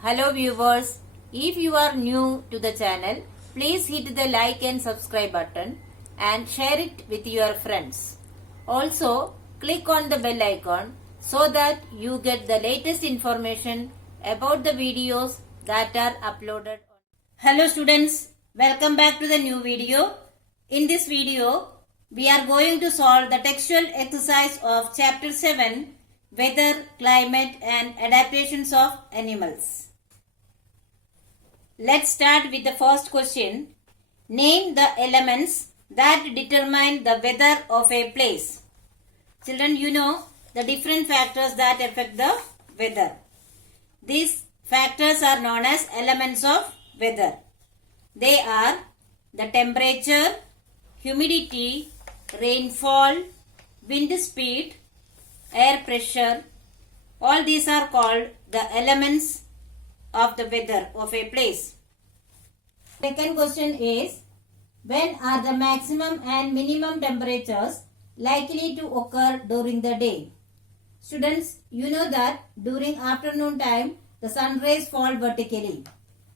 Hello viewers, if you are new to the channel, please hit the like and subscribe button and share it with your friends. Also, click on the bell icon so that you get the latest information about the videos that are uploaded. Hello students, welcome back to the new video. In this video, we are going to solve the textual exercise of chapter 7, Weather, Climate and Adaptations of Animals. Let's start with the first question. Name the elements that determine the weather of a place. Children, you know the different factors that affect the weather. These factors are known as elements of weather. They are the temperature, humidity, rainfall, wind speed, air pressure. All these are called the elements of the weather of a place. Second question is, when are the maximum and minimum temperatures likely to occur during the day? Students, you know that during afternoon time the sun rays fall vertically.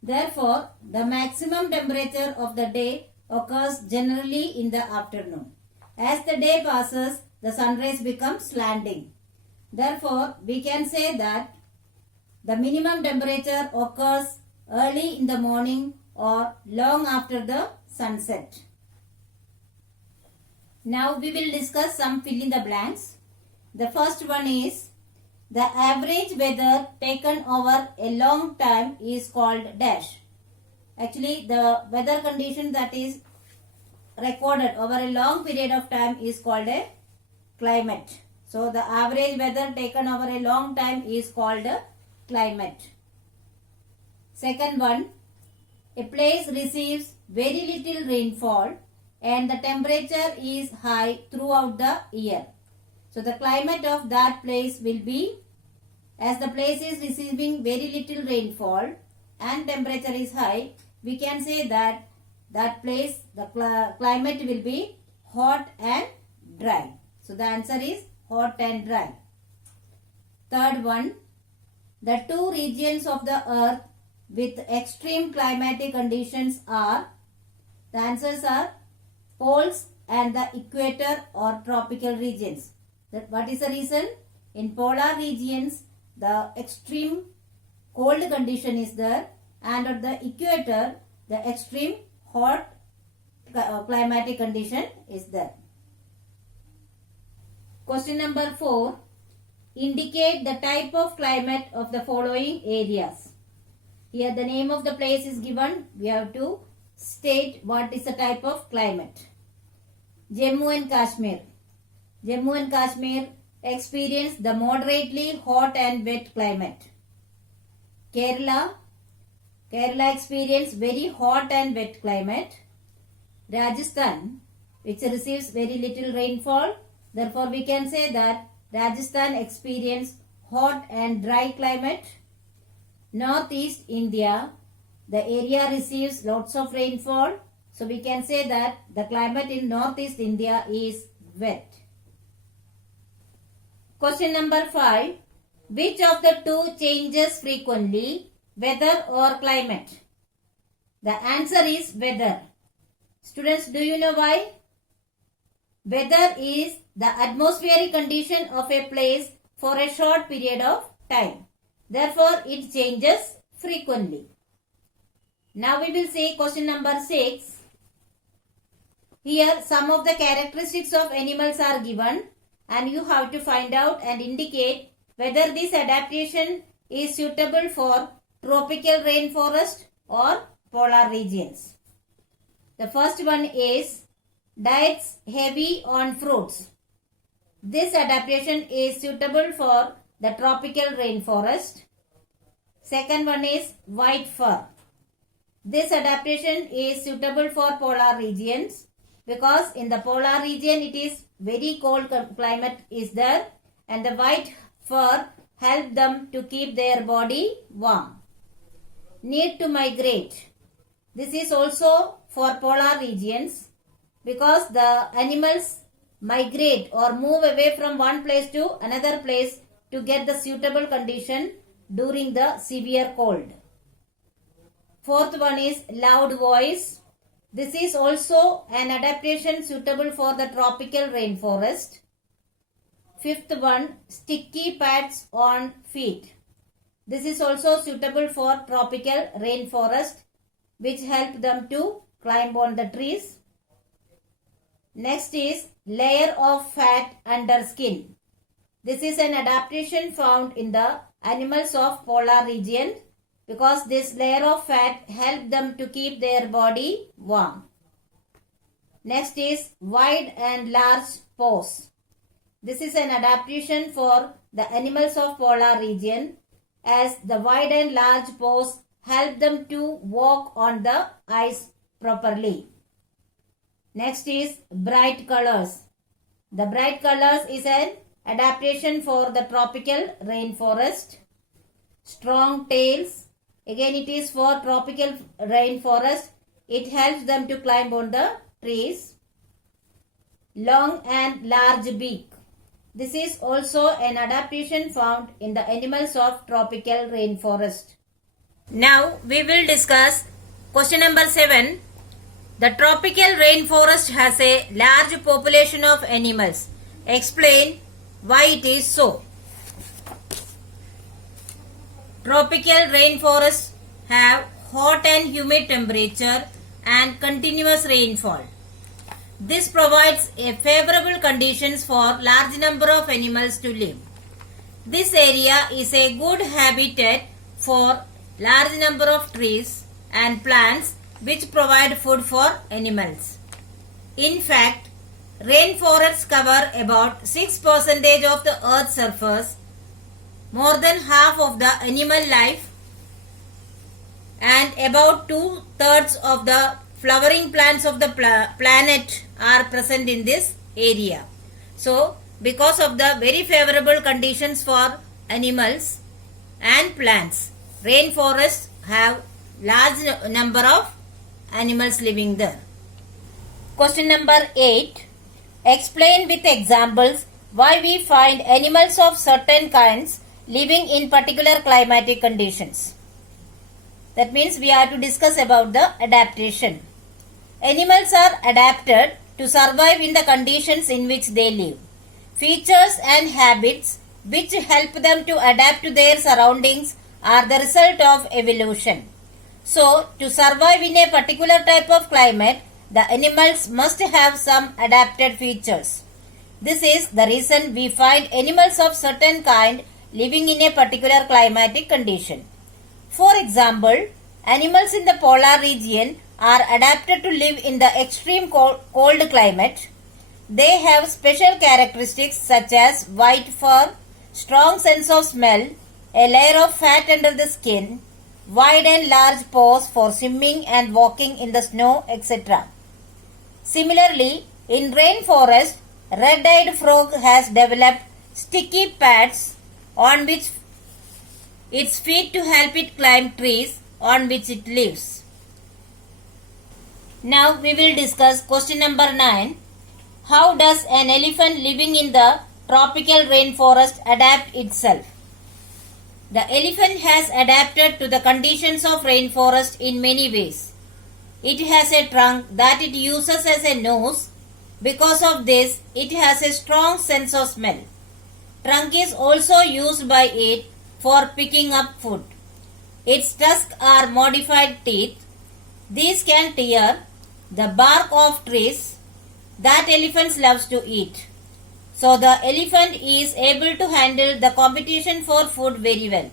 Therefore, the maximum temperature of the day occurs generally in the afternoon. As the day passes, the sun rays become slanting. Therefore, we can say that the minimum temperature occurs early in the morning or long after the sunset. Now we will discuss some fill in the blanks. The first one is, the average weather taken over a long time is called dash. Actually, the weather condition that is recorded over a long period of time is called a climate. So, the average weather taken over a long time is called a climate. Second one, a place receives very little rainfall and the temperature is high throughout the year. So, the climate of that place will be, as the place is receiving very little rainfall and temperature is high, we can say that that place, the climate will be hot and dry. So, the answer is hot and dry. Third one, the two regions of the earth with extreme climatic conditions are, the answers are poles and the equator or tropical regions. What is the reason? In polar regions, the extreme cold condition is there, and at the equator, the extreme hot climatic condition is there. Question number 4. Indicate the type of climate of the following areas. Here the name of the place is given. We have to state what is the type of climate. Jammu and Kashmir. Jammu and Kashmir experience the moderately hot and wet climate. Kerala. Kerala experience very hot and wet climate. Rajasthan, which receives very little rainfall. Therefore, we can say that Rajasthan experience hot and dry climate. Northeast India, the area receives lots of rainfall. So, we can say that the climate in Northeast India is wet. Question number 5. Which of the two changes frequently, weather or climate? The answer is weather. Students, do you know why? Weather is the atmospheric condition of a place for a short period of time. Therefore, it changes frequently. Now we will see question number 6. Here some of the characteristics of animals are given and you have to find out and indicate whether this adaptation is suitable for tropical rainforest or polar regions. The first one is diets heavy on fruits. This adaptation is suitable for the tropical rainforest. Second one is white fur. This adaptation is suitable for polar regions because in the polar region it is very cold climate is there and the white fur help them to keep their body warm. Need to migrate. This is also for polar regions because the animals migrate or move away from one place to another place to get the suitable condition. during the severe cold. Fourth one is loud voice. This is also an adaptation suitable for the tropical rainforest. Fifth one, sticky pads on feet. This is also suitable for tropical rainforest, which help them to climb on the trees. Next is layer of fat under skin. This is an adaptation found in the animals of polar region because this layer of fat help them to keep their body warm. Next is wide and large paws. This is an adaptation for the animals of polar region as the wide and large paws help them to walk on the ice properly. Next is bright colors. The bright colors is an adaptation for the tropical rainforest. Strong tails. Again it is for tropical rainforest. It helps them to climb on the trees. Long and large beak. This is also an adaptation found in the animals of tropical rainforest. Now we will discuss question number 7. The tropical rainforest has a large population of animals. Explain why it is so. Tropical rainforests have hot and humid temperature and continuous rainfall. This provides a favorable conditions for large number of animals to live. This area is a good habitat for large number of trees and plants which provide food for animals. In fact, rainforests cover about 6% of the earth's surface, more than half of the animal life, and about 2/3 of the flowering plants of the planet are present in this area. So, because of the very favorable conditions for animals and plants, rainforests have large number of animals living there. Question number 8. Explain with examples why we find animals of certain kinds living in particular climatic conditions. That means we are to discuss about the adaptation. Animals are adapted to survive in the conditions in which they live. Features and habits which help them to adapt to their surroundings are the result of evolution. So, to survive in a particular type of climate, the animals must have some adapted features. This is the reason we find animals of certain kind living in a particular climatic condition. For example, animals in the polar region are adapted to live in the extreme cold climate. They have special characteristics such as white fur, strong sense of smell, a layer of fat under the skin, wide and large paws for swimming and walking in the snow, etc. Similarly, in rainforest, red-eyed frog has developed sticky pads on which its feet to help it climb trees on which it lives. Now we will discuss question number 9. How does an elephant living in the tropical rainforest adapt itself? The elephant has adapted to the conditions of rainforest in many ways. It has a trunk that it uses as a nose. Because of this, it has a strong sense of smell. Trunk is also used by it for picking up food. Its tusks are modified teeth. These can tear the bark of trees that elephants loves to eat. So the elephant is able to handle the competition for food very well.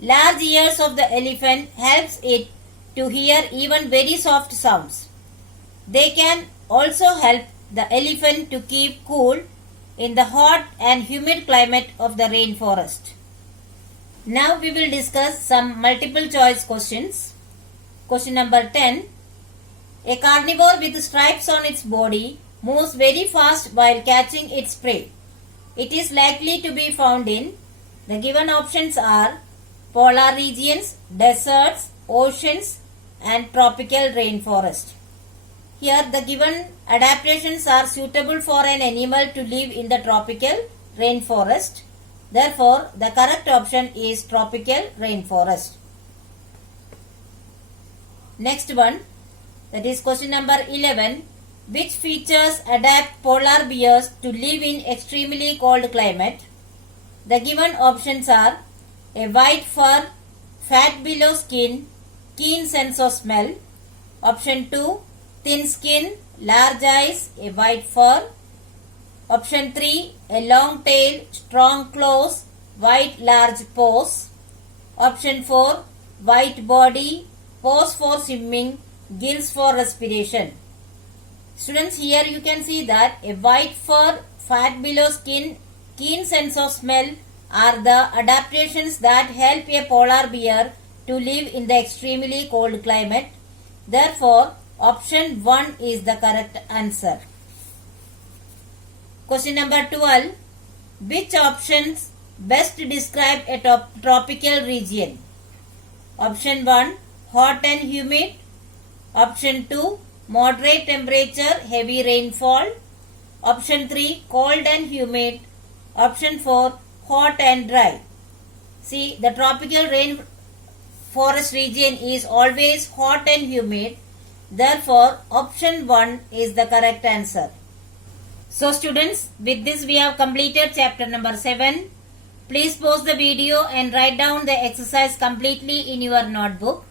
Large ears of the elephant helps it to hear even very soft sounds. They can also help the elephant to keep cool in the hot and humid climate of the rainforest. Now we will discuss some multiple choice questions. Question number 10. A carnivore with stripes on its body moves very fast while catching its prey. It is likely to be found in, the given options are polar regions, deserts, oceans and tropical rainforest. Here the given adaptations are suitable for an animal to live in the tropical rainforest. Therefore, the correct option is tropical rainforest. Next one, that is question number 11. Which features adapt polar bears to live in extremely cold climate? The given options are a white fur, fat below skin, keen sense of smell. Option 2, thin skin, large eyes, a white fur. Option 3, a long tail, strong claws, white large paws. Option 4, white body, paws for swimming, gills for respiration. Students, here you can see that a white fur, fat below skin, keen sense of smell are the adaptations that help a polar bear to live in the extremely cold climate. Therefore, option 1 is the correct answer. Question number 12. Which options best describe a tropical region? Option 1, hot and humid. Option 2, moderate temperature, heavy rainfall. Option 3, cold and humid. Option 4, hot and dry. See, the tropical rainforest region is always hot and humid. Therefore, option 1 is the correct answer. So students, with this we have completed chapter number 7. Please pause the video and write down the exercise completely in your notebook.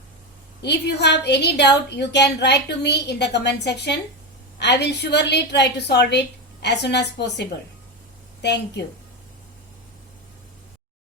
If you have any doubt, you can write to me in the comment section. I will surely try to solve it as soon as possible. Thank you.